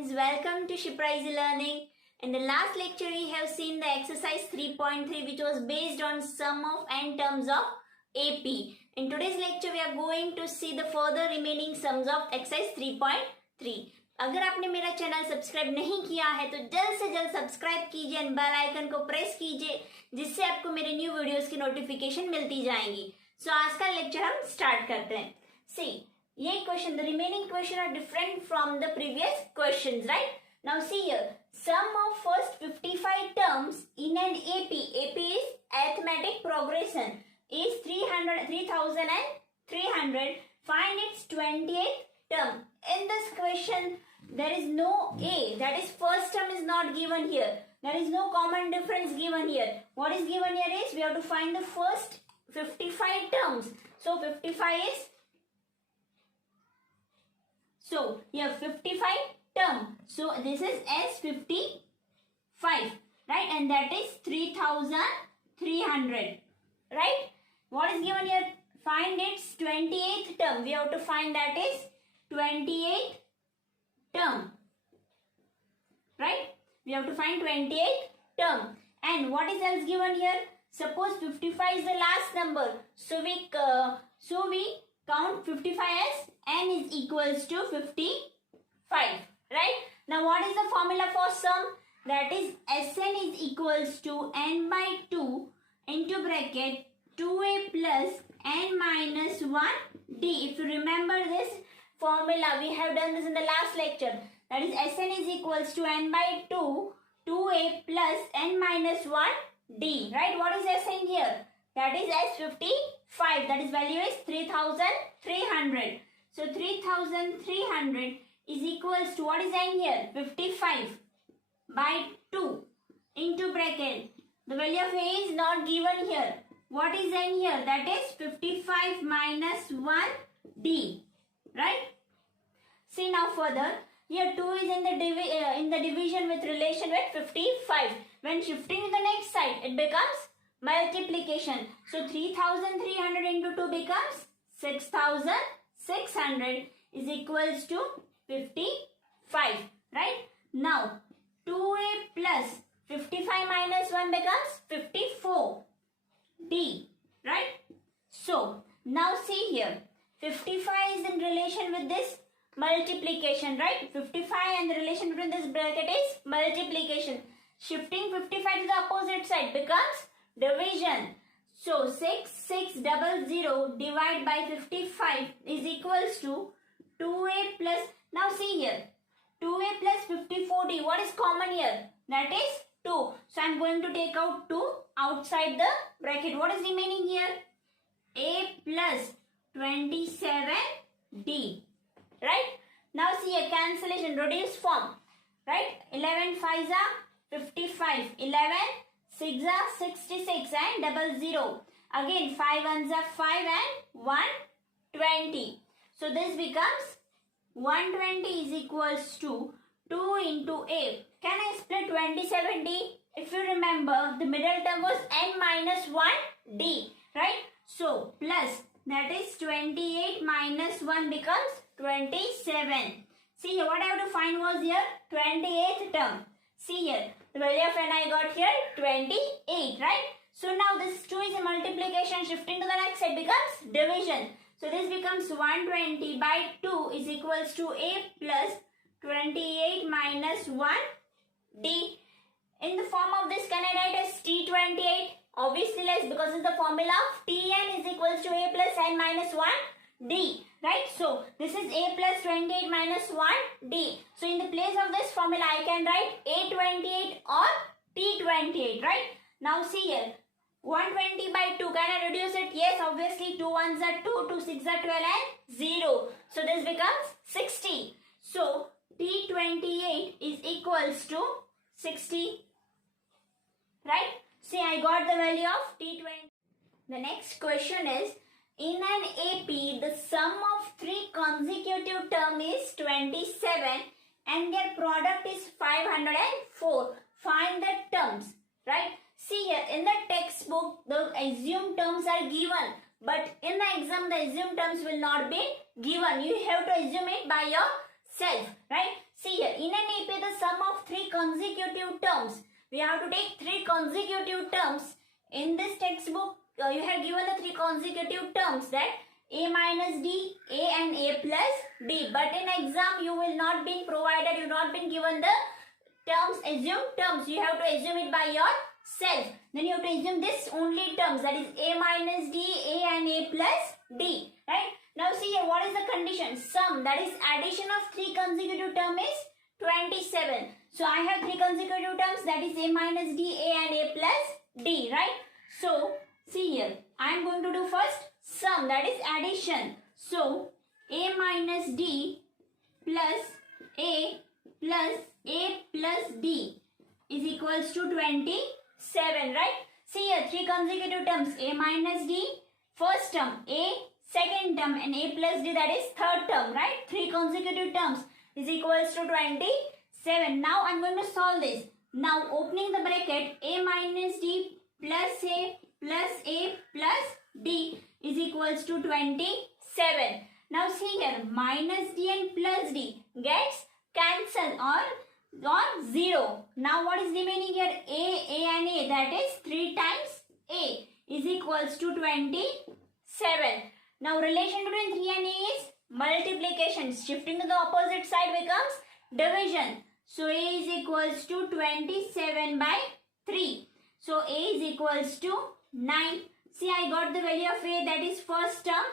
friends, welcome to Shipraizi Learning. In the last lecture we have seen the exercise 3.3 which was based on sum of n terms of AP. In today's lecture we are going to see the further remaining sums of exercise 3.3. अगर आपने मेरा channel subscribe नहीं किया है तो जल्द से जल्द सब्सक्राइब कीजिए एंड बेल आइकन को प्रेस कीजिए जिससे आपको मेरे न्यू वीडियोस की नोटिफिकेशन मिलती जाएंगी. सो आज का लेक्चर हम स्टार्ट करते हैं. सी ये question, the remaining question are different from the previous questions, right? Now see here, sum of first 55 terms in an AP is arithmetic progression, is 3300. Find its 28th term. In this question there is no A, that is first term is not given here. There is no common difference given here. What is given here is we have to find the first 55 terms. So 55 is, so here 55 term. So this is S55, right? And that is 3300, right? What is given here? Find its 28th term. We have to find that is 28th term, right? We have to find 28th term. And what is else given here? Suppose 55 is the last number. So we count 55 as n is equals to 55, right? Now what is the formula for sum? That is Sn is equals to n by 2 into bracket 2a plus n minus 1d. If you remember this formula, we have done this in the last lecture. That is Sn is equals to n by 2, 2a plus n minus 1d, right? What is Sn here? That is S55. That is value is 3300. So 3300 is equals to, what is n here? 55 by 2 into bracket. The value of a is not given here. What is n here? That is 55 minus 1d, right? See now further. Here 2 is in the division with relation with 55. When shifting to the next side, it becomes multiplication. So 3300 into 2 becomes 6600 is equals to 55, right? Now 2a plus 55 minus 1 becomes 54d, right? So now see here, 55 is in relation with this multiplication, right? 55 and the relation between this bracket is multiplication. Shifting 55 to the opposite side becomes division. So 6600 divided by 55 is equals to 2a plus, now see here, 2a plus 54d. What is common here? That is 2. So I am going to take out 2 outside the bracket. What is remaining here? A plus 27d, right? Now see a cancellation, reduced form, right? 11 5s are 55, 11 6s are 66 and 00. Again 5 1s are 5 and 120. So this becomes 120 is equals to 2 into a. Can I split 27d? If you remember, the middle term was n minus 1d, right? So plus, that is 28 minus 1 becomes 27. See here, what I have to find was here 28th term. See here, the value of n I got here 28, right? So now this 2 is a multiplication, shifting to the next side becomes division. So this becomes 120 by 2 is equals to a plus 28 minus 1d. In the form of this, can I write as t28? Obviously less, because it's the formula of tn is equals to a plus n minus 1d, right? So this is a plus 28 minus 1d. So in the place of this formula, I can write a28 or t28, right? Now see here, 120 by 2, can I reduce it? Yes, obviously 2 1s are 2, 2 6 are 12 and 0. So this becomes 60. So t28 is equals to 60, right? See, I got the value of t20. The next question is, in an AP, the sum of 3 consecutive terms is 27 and their product is 504. Find the terms, right? See here, in the textbook, the assumed terms are given. But in the exam, the assumed terms will not be given. You have to assume it by yourself, right? See here, in an consecutive terms. We have to take 3 consecutive terms. In this textbook, you have given the 3 consecutive terms, that a minus d, a and a plus d. But in exam, you will not be provided, you not been given the terms, assumed terms. You have to assume it by yourself. Then you have to assume this only terms, that is a minus d, a and a plus d. Right? Now see here, what is the condition? Sum, that is addition of 3 consecutive terms is 27. So I have 3 consecutive terms, that is a minus d, a and a plus d. Right? So see here, I am going to do first sum, that is addition. So a minus d plus a plus d is equals to 27. Right? See here, 3 consecutive terms, a minus d, first term, a, second term, and a plus d, that is third term. Right? 3 consecutive terms is equals to 27. Now I am going to solve this. Now opening the bracket, a minus d plus a plus d is equals to 27. Now see here, minus d and plus d gets cancelled or 0. Now what is remaining here? A and a, that is 3 times a is equals to 27. Now relation between 3 and a is multiplication. Shifting to the opposite side becomes division. So a is equals to 27 by 3. So a is equals to 9. See, I got the value of a, that is first term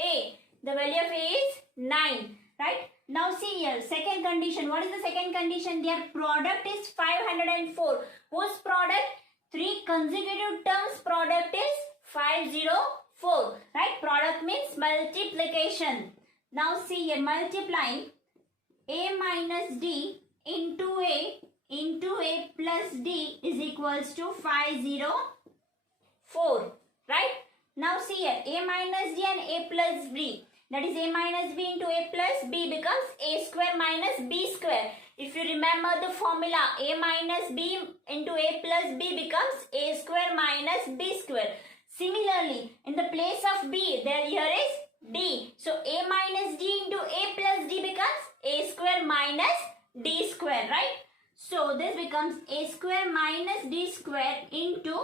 a. The value of a is 9. Right? Now see here, second condition. What is the second condition? Their product is 504. Whose product? 3 consecutive terms product is 504. Right? Product means multiplication. Now see here, multiplying a minus d into a plus d is equals to 504. Right? Now see here, a minus d and a plus b. That is a minus b into a plus b becomes a square minus b square. If you remember the formula, a minus b into a plus b becomes a square minus b square. Similarly, in the place of b, there here is d. So a minus d into a plus d becomes a square minus d square. Right? So this becomes a square minus d square into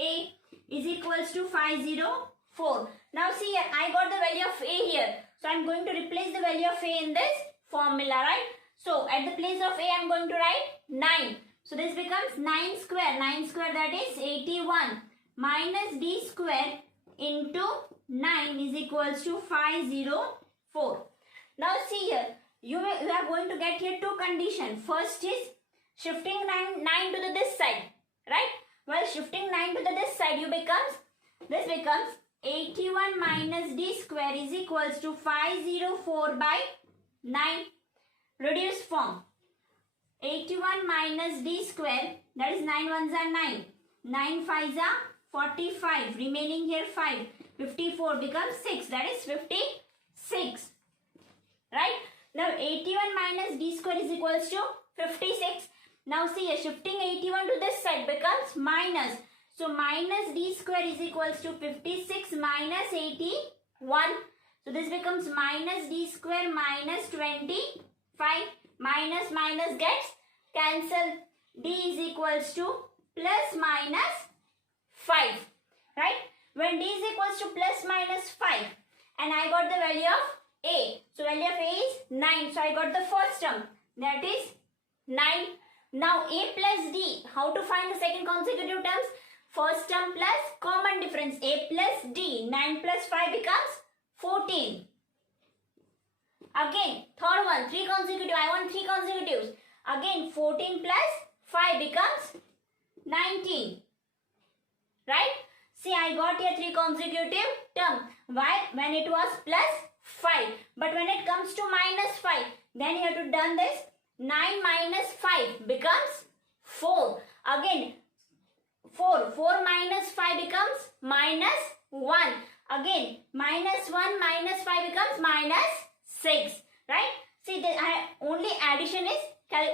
a is equals to 504. Now see here, I got the value of a here. So I am going to replace the value of a in this formula. Right? So at the place of a, I am going to write 9. So this becomes 9 square. 9 square, that is 81 minus d square into 9 is equals to 504. Now see here, you are going to get here 2 conditions. First is shifting 9 to this side. Right? Well, shifting 9 to this side, this becomes 81 minus d square is equals to 504 by 9. Reduce form. 81 minus d square, that is 9 ones are 9. 9 fives are 45. Remaining here 5. 54 becomes 6. That is 56. Right? Now 81 minus d square is equals to 56. Now see here, shifting 81 to this side becomes minus. So minus d square is equals to 56 minus 81. So this becomes minus d square minus 25. Minus minus gets cancelled. D is equals to plus minus 5. Right? When d is equals to plus minus 5 and I got the value of a. So value of a is 9. So I got the first term, that is 9. Now a plus d. How to find the second consecutive terms? First term plus common difference. A plus d. 9 plus 5 becomes 14. Again, third one, 3 consecutive. I want 3 consecutives. Again, 14 plus 5 becomes 19. Right? See, I got here 3 consecutive terms. Why? When it was plus 5. But when it comes to minus 5, then you have to done this. 9 minus 5 becomes 4. Again, 4. 4 minus 5 becomes minus 1. Again, minus 1 minus 5 becomes minus 6. Right? See, only addition is,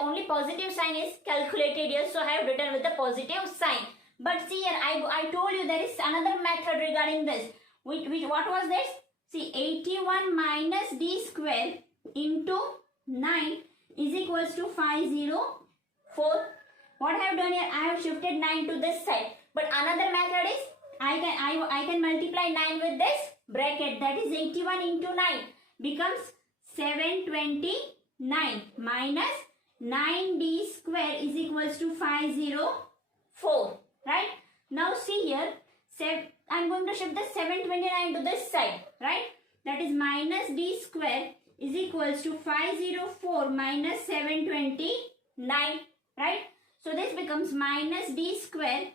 only positive sign is calculated here. So I have written with the positive sign. But see here, I told you there is another method regarding this. What was this? See, 81 minus d square into 9 is equals to 504. 4. What I have done here, I have shifted 9 to this side. But another method is, I can multiply 9 with this bracket, that is 81 into 9 becomes 729 minus 9d square is equals to 504. Right? Now see here, I am going to shift the 729 to this side. Right? That is minus d square is equals to 504 minus 729. Right? So this becomes minus d square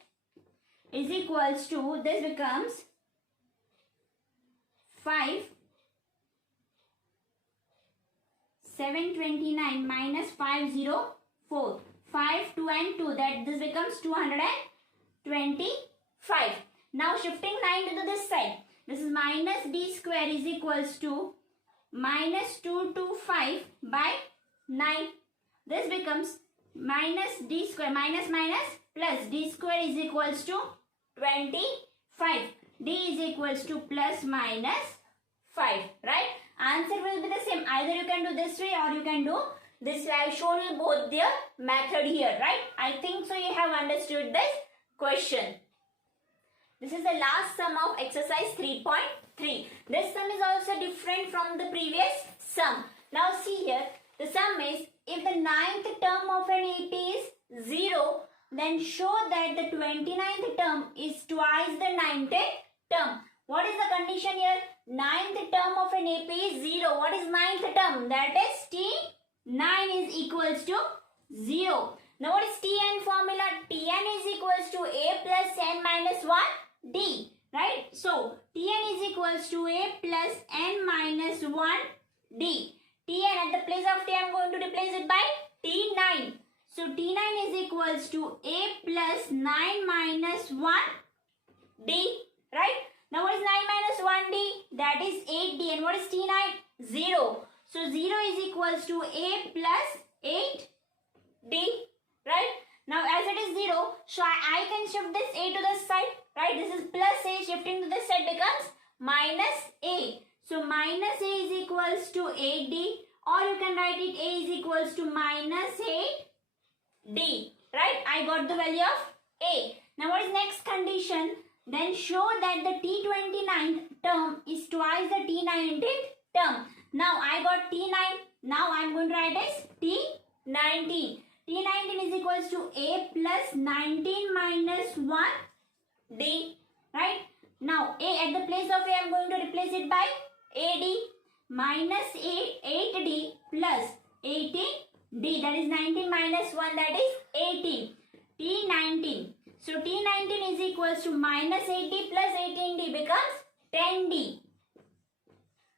is equals to, this becomes 729 minus 504. 5, 2 and 2, that this becomes 225. Now shifting 9 to this side. This is minus d square is equals to minus 225 by 9. This becomes minus d square, minus plus d square is equals to 25. D is equals to plus minus 5. Right? Answer will be the same. Either you can do this way or you can do this way. I have shown you both the method here. Right? I think so you have understood this question. This is the last sum of exercise 3.3. This sum is also different from the previous sum. Now see here, the sum is, if the 9th term of an AP is 0, then show that the 29th term is twice the 9th term. What is the condition here? 9th term of an AP is 0. What is 9th term? That is T9 is equals to 0. Now what is Tn formula? Tn is equals to A plus n minus 1 D. Right? So Tn is equals to A plus n minus 1 D. Tn, at the place of T I am going to replace it by T9. So T9 is equals to A plus 9 minus 1 D. Right? Now what is 9 minus 1 D? That is 8D. And what is T9? 0. So 0 is equals to A plus 8D. Right? Now as it is 0, so I can shift this A to this side. Right? This is plus A, shifting to this side becomes minus A. So minus A is equals to 8D, or you can write it A is equals to minus 8D. Right? I got the value of A. Now what is next condition? Then show that the T29 term is twice the T19 term. Now I got T9. Now I am going to write as T19. T19 is equals to A plus 19 minus 1D. Right? Now A, at the place of A I am going to replace it by AD minus 8D plus 18D. That is 19 minus 1, that is 18. T19. So T19 is equals to minus 8D plus 18D becomes 10D.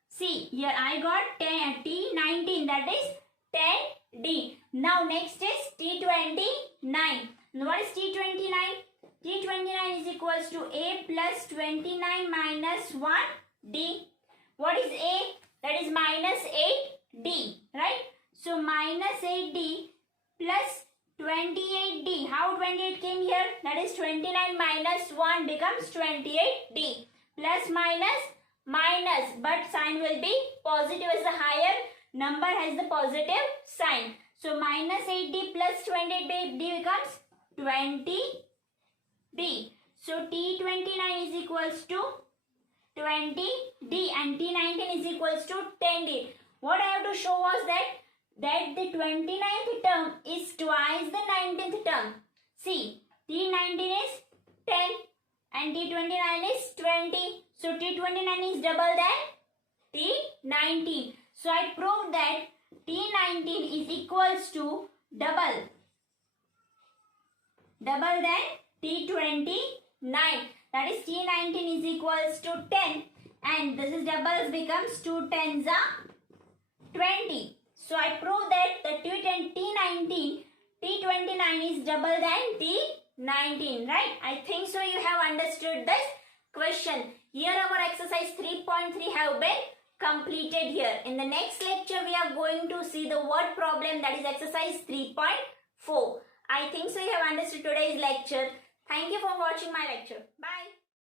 See, here I got T19, that is 10D. Now next is T29. What is T29? T29 is equals to A plus 29 minus 1D. What is A? That is minus 8D. Right? So minus 8D plus 28D. How 28 came here? That is 29 minus 1 becomes 28D. Plus minus. But sign will be positive as the higher number has the positive sign. So minus 8D plus 28D becomes 20D. So T29 is equals to 20D and T19 is equals to 10D. What I have to show was that the 29th term is twice the 19th term. See, T19 is 10 and T29 is 20. So T29 is double than T19. So I proved that T19 is equals to double than T29. That is T19 is equals to 10 and this is doubles becomes 2 tens are 20. So I proved that the T29 is double than T19. Right? I think so you have understood this question. Here our exercise 3.3 have been completed here. In the next lecture we are going to see the word problem, that is exercise 3.4. I think so you have understood today's lecture. Thank you for watching my lecture. Bye.